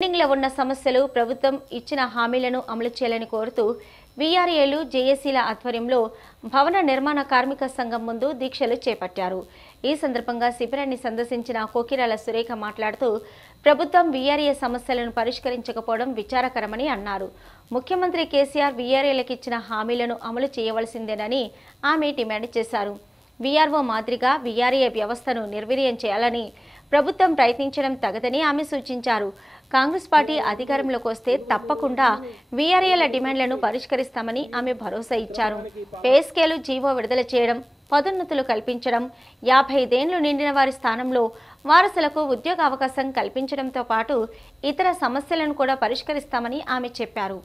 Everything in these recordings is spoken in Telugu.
పెండింగ్లో ఉన్న సమస్యలు ప్రభుత్వం ఇచ్చిన హామీలను అమలు చేయాలని కోరుతూ వీఆర్ఏలు జేఏసీల ఆధ్వర్యంలో భవన నిర్మాణ కార్మిక సంఘం ముందు దీక్షలు చేపట్టారు. ఈ సందర్భంగా శిబిరాన్ని సందర్శించిన కోకిరాల సురేఖ మాట్లాడుతూ ప్రభుత్వం వీఆర్ఏ సమస్యలను పరిష్కరించకపోవడం విచారకరమని అన్నారు. ముఖ్యమంత్రి కేసీఆర్ వీఆర్ఏలకు ఇచ్చిన హామీలను అమలు చేయవలసిందేనని ఆమె డిమాండ్ చేశారు. వీఆర్ఓ మాదిరిగా వీఆర్ఏ వ్యవస్థను నిర్వీర్యం చేయాలని ప్రభుత్వం ప్రయత్నించడం తగదని ఆమె సూచించారు. కాంగ్రెస్ పార్టీ అధికారంలోకి వస్తే తప్పకుండా వీఆర్ఏల డిమాండ్లను పరిష్కరిస్తామని ఆమె భరోసా ఇచ్చారు. పే స్కేలు జీవో విడుదల చేయడం, పదోన్నతులు కల్పించడం, 55 ఏళ్లు నిండిన వారి స్థానంలో వారసులకు ఉద్యోగ అవకాశం కల్పించడంతో పాటు ఇతర సమస్యలను కూడా పరిష్కరిస్తామని ఆమె చెప్పారు.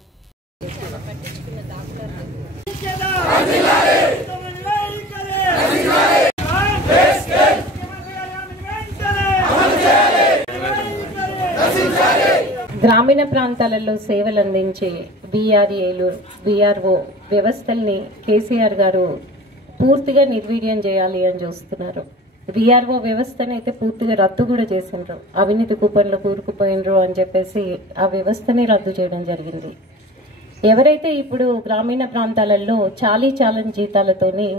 గ్రామీణ ప్రాంతాలలో సేవలు అందించే వీఆర్ఏలు వీఆర్ఓ వ్యవస్థల్ని కేసీఆర్ గారు పూర్తిగా నిర్వీర్యం చేయాలి అని చూస్తున్నారు. వీఆర్ఓ వ్యవస్థని అయితే పూర్తిగా రద్దు కూడా చేసిండ్రు. అవినీతి కూపన్లు కూరుకుపోయినరు అని చెప్పేసి ఆ వ్యవస్థని రద్దు చేయడం జరిగింది. ఎవరైతే ఇప్పుడు గ్రామీణ ప్రాంతాలలో చాలన్ జీతాలతోని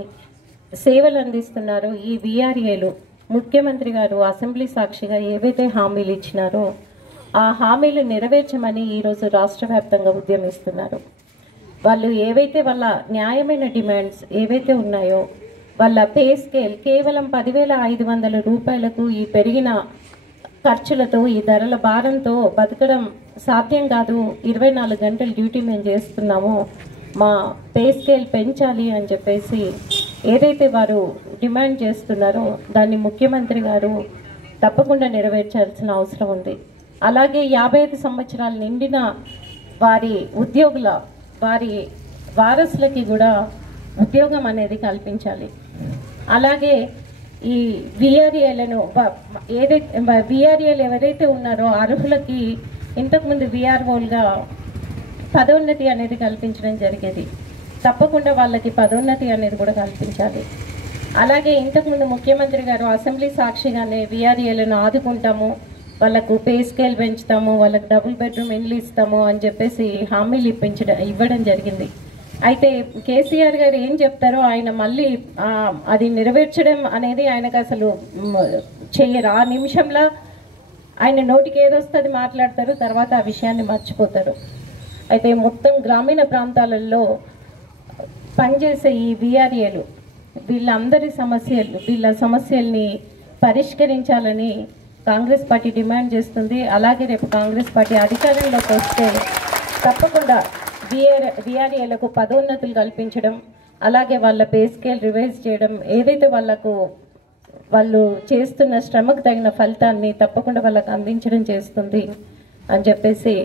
సేవలు అందిస్తున్నారో ఈ వీఆర్ఏలు ముఖ్యమంత్రి గారు అసెంబ్లీ సాక్షిగా ఏవైతే హామీలు ఇచ్చినారో ఆ హామీలు నెరవేర్చమని ఈరోజు రాష్ట్ర వ్యాప్తంగా ఉద్యమిస్తున్నారు. వాళ్ళు ఏవైతే వాళ్ళ న్యాయమైన డిమాండ్స్ ఏవైతే ఉన్నాయో వాళ్ళ పే స్కేల్ కేవలం 10,500 రూపాయలకు ఈ పెరిగిన ఖర్చులతో ఈ ధరల భారంతో బతకడం సాధ్యం కాదు. 24 గంటలు డ్యూటీ మేము చేస్తున్నాము, మా పే స్కేల్ పెంచాలి అని చెప్పేసి ఏదైతే వారు డిమాండ్ చేస్తున్నారో దాన్ని ముఖ్యమంత్రి గారు తప్పకుండా నెరవేర్చాల్సిన అవసరం ఉంది. అలాగే 55 సంవత్సరాలు నిండిన వారి ఉద్యోగుల వారి వారసులకి కూడా ఉద్యోగం అనేది కల్పించాలి. అలాగే ఈ వీఆర్ఏలను ఏదైతే వీఆర్ఏలు ఎవరైతే ఉన్నారో అర్హులకి ఇంతకుముందు వీఆర్ఓలుగా పదోన్నతి అనేది కల్పించడం జరిగేది. తప్పకుండా వాళ్ళకి పదోన్నతి అనేది కూడా కల్పించాలి. అలాగే ఇంతకుముందు ముఖ్యమంత్రి గారు అసెంబ్లీ సాక్షిగానే వీఆర్ఏలను ఆదుకుంటాము, వాళ్ళకు పే స్కేల్ పెంచుతాము, వాళ్ళకు డబుల్ బెడ్రూమ్ ఇండ్లు ఇస్తాము అని చెప్పేసి హామీలు ఇవ్వడం జరిగింది. అయితే కేసీఆర్ గారు ఏం చెప్తారో ఆయన మళ్ళీ అది నెరవేర్చడం అనేది ఆయనకు అసలు చెయ్యరు. ఆ నిమిషంలో ఆయన నోటికి ఏదొస్తుంది మాట్లాడతారు, తర్వాత ఆ విషయాన్ని మర్చిపోతారు. అయితే మొత్తం గ్రామీణ ప్రాంతాలలో పనిచేసే ఈ వీఆర్ఏలు వీళ్ళ సమస్యల్ని పరిష్కరించాలని కాంగ్రెస్ పార్టీ డిమాండ్ చేస్తుంది. అలాగే రేపు కాంగ్రెస్ పార్టీ అధికారంలోకి వస్తే తప్పకుండా వీఆర్ఏలకు పదోన్నతులు కల్పించడం, అలాగే వాళ్ళ పే స్కేల్ రివైజ్ చేయడం, ఏదైతే వాళ్ళు చేస్తున్న శ్రమకు తగిన ఫలితాన్ని తప్పకుండా వాళ్ళకు అందించడం చేస్తుంది అని చెప్పేసి